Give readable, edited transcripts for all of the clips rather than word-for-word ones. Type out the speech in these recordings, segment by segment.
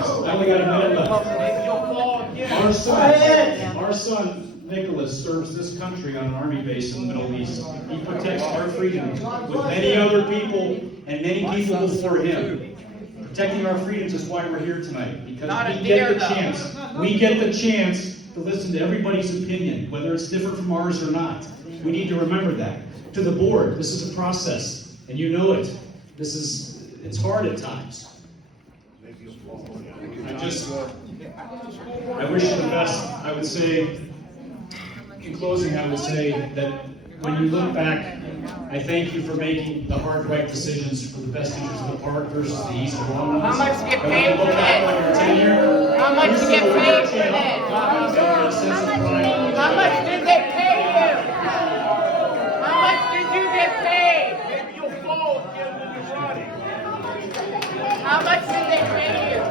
honest. I only got a minute left. Our son, Nicholas, serves this country on an army base in the Middle East. He protects our freedom with many other people and many people before him. Protecting our freedoms is why we're here tonight, because we get the chance. We get the chance to listen to everybody's opinion, whether it's different from ours or not. We need to remember that. To the board, this is a process, and you know it. It's hard at times. I wish you the best. I would say, in closing, I would say that when you look back, I thank you for making the hard, right decisions for the best interests of the park versus the East of Long. How much do you get paid for that? How much do you get paid for that? How much did they pay you? How much did you get paid? Maybe you'll fall again when you're running. How much did they pay you?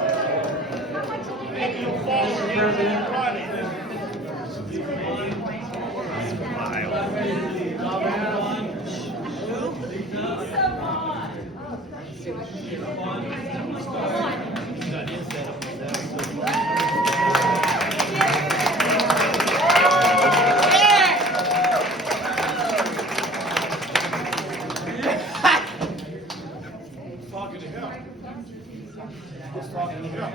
Maybe you'll fall again when you're running. Talking to him. I was talking to him.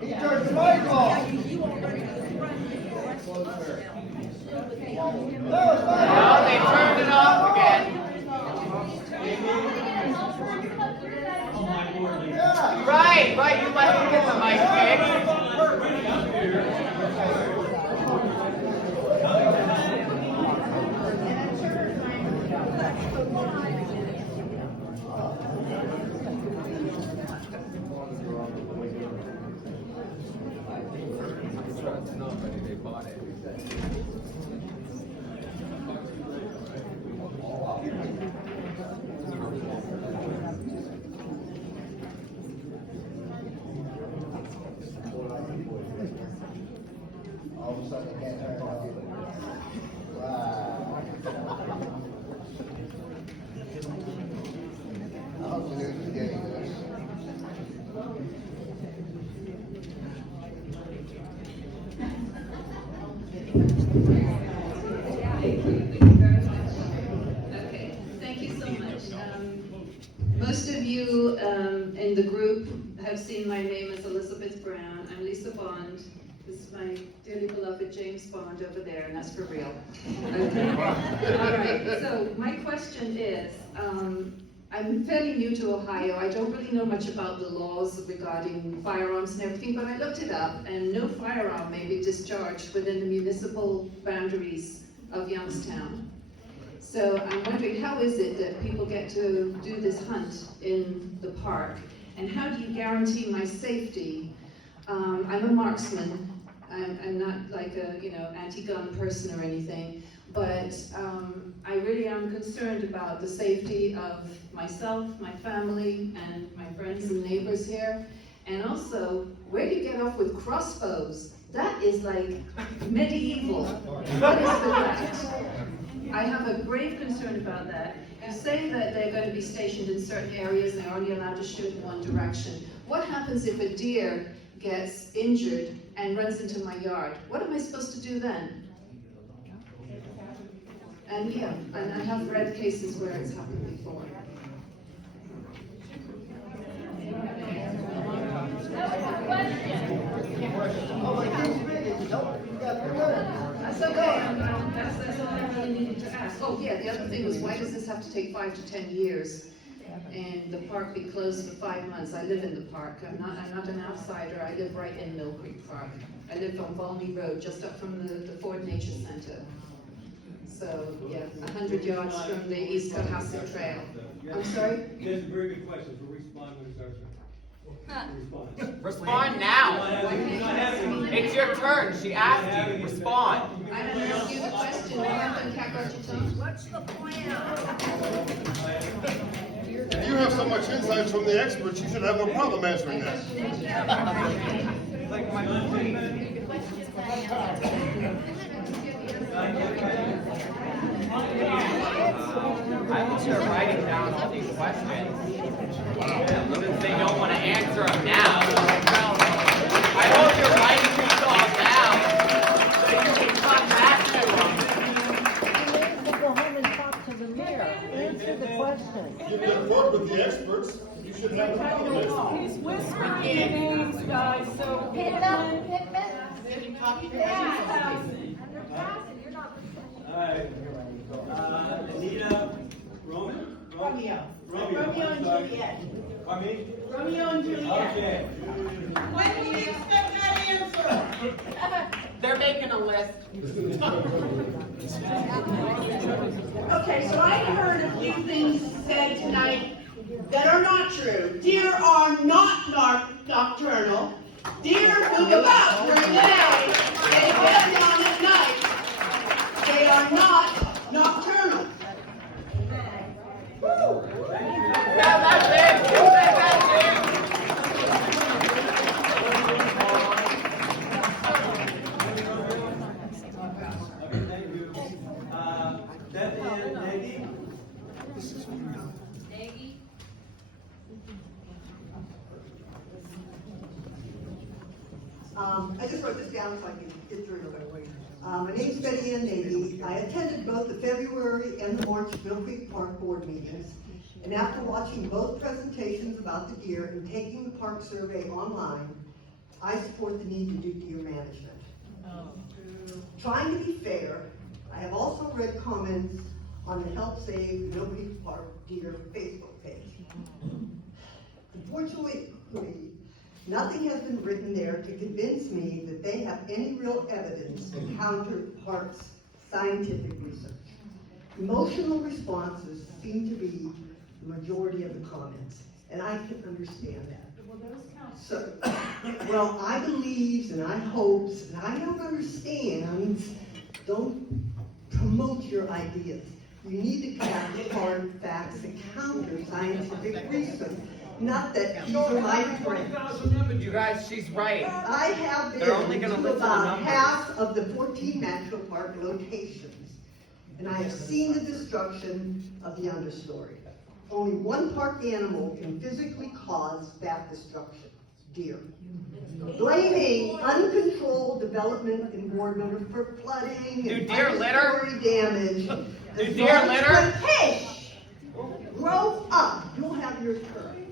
He turned the mic off. No, they turned it off again. Right, you let me get the mic fixed. All of a sudden, they can't turn it off. Wow. I hope the news is getting this. Okay, thank you so much. Most of you in the group have seen my name as Elizabeth Brown. I'm Lisa Bond. This is my dearly beloved James Bond over there, and that's for real. Okay. All right, so my question is, I'm fairly new to Ohio. I don't really know much about the laws regarding firearms and everything, but I looked it up, and no firearm may be discharged within the municipal boundaries of Youngstown. So I'm wondering, how is it that people get to do this hunt in the park? And how do you guarantee my safety? I'm a marksman. I'm not like a anti-gun person or anything, but I really am concerned about the safety of myself, my family, and my friends and neighbors here. And also, where do you get off with crossbows? That is like medieval. What is with that? I have a grave concern about that. You say that they're going to be stationed in certain areas and they're only allowed to shoot in one direction. What happens if a deer gets injured and runs into my yard? What am I supposed to do then? And yeah, and I have read cases where it's happened before. That's okay. That's all I really needed to ask. Oh yeah, the other thing was, why does this have to take 5 to 10 years? And the park be closed for 5 months. I live in the park. I'm not an outsider. I live right in Mill Creek Park. I live on Volney Road, just up from the Ford Nature Center. So yeah, 100 yards from the East Cohasset Trail. I'm sorry? That's a very good question. We'll respond when it's our turn. Respond now. It's your turn. She asked you. Respond. I don't ask you the question. You have to catch your tongue. What's the plan? If you have so much insight from the experts, you should have no problem answering that. I hope you're writing down all these questions. Since they don't want to answer them now. I hope you're writing these all down so you can come back to them. You need to go home and talk to the mayor. Answer the question. You can work with the experts, you should have the knowledge. He's whispering your names, guys, so. All right. Anita, Roman? Romeo. Romeo. Romeo and I'm sorry. Juliet. Pardon me? Romeo and Juliet. Okay. When do we expect that answer? They're making a list. Okay, so I heard a few things said tonight that are not true. Deer are not nocturnal. Deer move about during the day. They bed down at night. They are not nocturnal. Yeah, that's it. You said that's it. Okay, thank you. Deputy Nagy? I just wrote this down so I can get through it. My name's Betty Ann Navy. I attended both the February and the March Mill Creek Park Board meetings. And after watching both presentations about the deer and taking the park survey online, I support the need to do deer management. Trying to be fair, I have also read comments on the Help Save Mill Creek Park Deer Facebook page. Unfortunately, nothing has been written there to convince me that they have any real evidence to counter park's scientific research. Emotional responses seem to be the majority of the comments, and I can understand that. So, well, I believes and I hopes and I don't understand, don't promote your ideas. You need to have hard facts that counter scientific research. Not that these are my friends. You guys, she's right. I have been They're only gonna to listen to about numbers. half of the 14 natural park locations, and I have seen the destruction of the understory. Only one park animal can physically cause that destruction, deer. Blaming uncontrolled development in boardman for flooding Do and deer litter? understory damage. Do as deer long as litter? we're- Hey, grow up, you'll have your turn.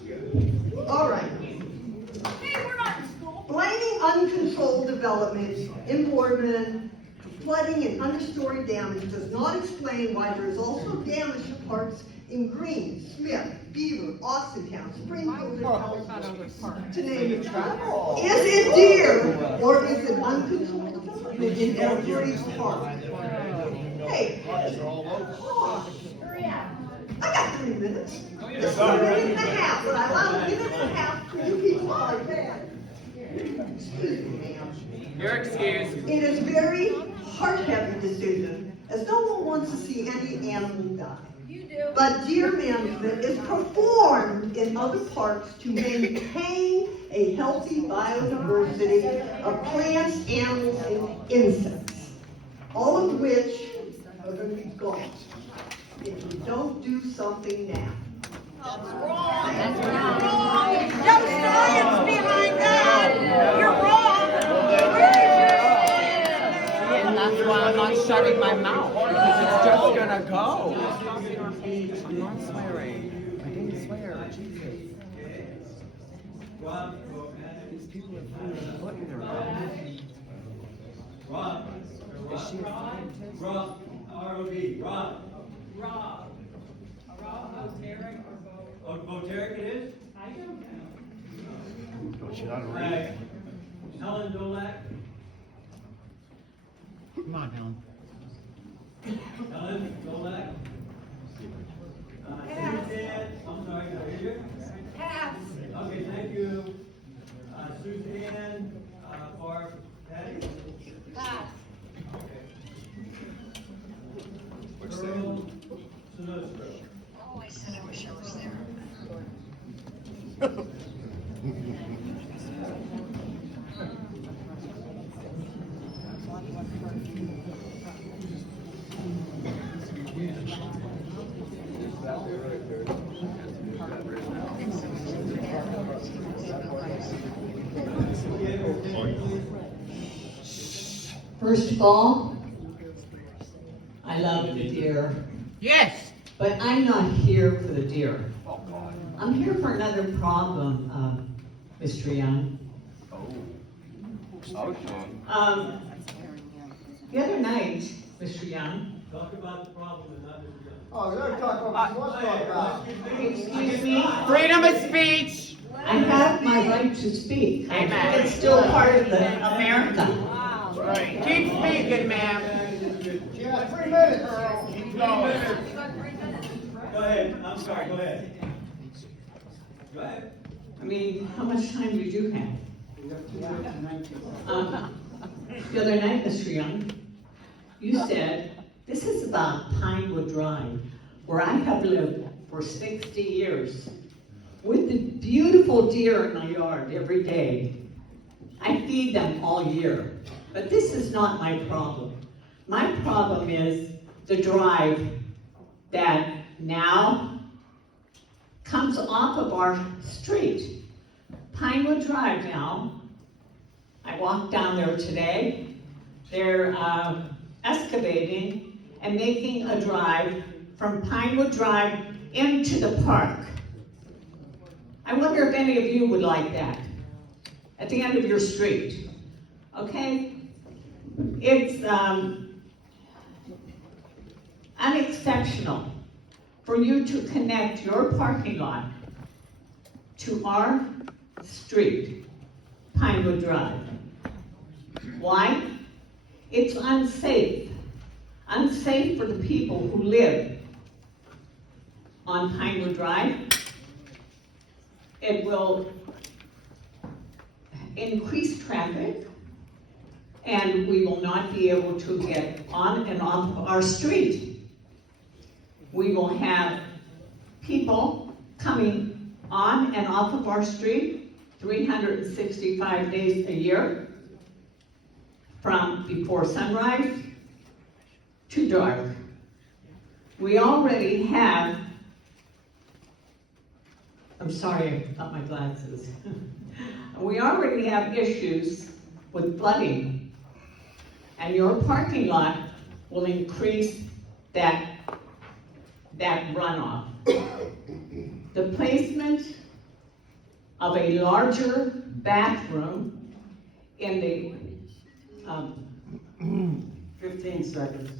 All right. Blaming uncontrolled development in Boardman for flooding and understory damage does not explain why there is also damage to parks in Green, Smith, Beaver, Austintown, Springfield, and Ellisville, to name a few. Is it deer or is it uncontrolled development in every park? Hey, hold on. I got 3 minutes. It's a minute and a half, but I allow a minute and a half for you people like that. Excuse me, ma'am. You're excused. It is very heart-heavy decision, as no one wants to see any animal die. You do. But deer management is performed in other parks to maintain a healthy biodiversity of plants, animals, and insects, all of which are going to be gone if we don't do something now. No science behind that. You're wrong. And that's why I'm not shutting my mouth, because it's just gonna go. I'm not swearing. I didn't swear, Jesus. Rob? These people are putting their foot in their mouth. Rob? Is she a scientist? Rob, R-O-B, Rob. Rob Voteric or Oh, Voteric it is? I don't know. Right. Helen Dolak? Come on, Helen. Helen Dolak? Suzanne, I'm sorry, did I hear you? Pass. Okay, thank you. Suzanne, for Patty? Pass. Okay. Earl Sinistro. Oh, I said I wish I was there. First of all, I love the deer, Yes. but I'm not here for the deer. I'm here for another problem, Mr. Young. The other night, Mr. Young, Talk about the problem and not the result. Oh, we gotta talk about what you want to talk about. excuse me, Freedom of speech. I have my right to speak. I Amen. think it's still part of the America. Keep speaking, ma'am. Yeah, 3 minutes. Go ahead, I'm sorry, go ahead. Go ahead. I mean, how much time did you have? The other night, Mr. Young, you said, this is about Pinewood Drive, where I have lived for 60 years, with the beautiful deer in my yard every day. I feed them all year, but this is not my problem. My problem is the drive that now comes off of our street. Pinewood Drive now, I walked down there today, they're excavating and making a drive from Pinewood Drive into the park. I wonder if any of you would like that, at the end of your street, okay? It's unexceptional for you to connect your parking lot to our street, Pinewood Drive. Why? It's unsafe. Unsafe for the people who live on Pinewood Drive. It will increase traffic, and we will not be able to get on and off of our street. We will have people coming on and off of our street 365 days a year, from before sunrise to dark. We already have, I'm sorry, I got my glasses. We already have issues with flooding, and your parking lot will increase that runoff. The placement of a larger bathroom in the 15 seconds.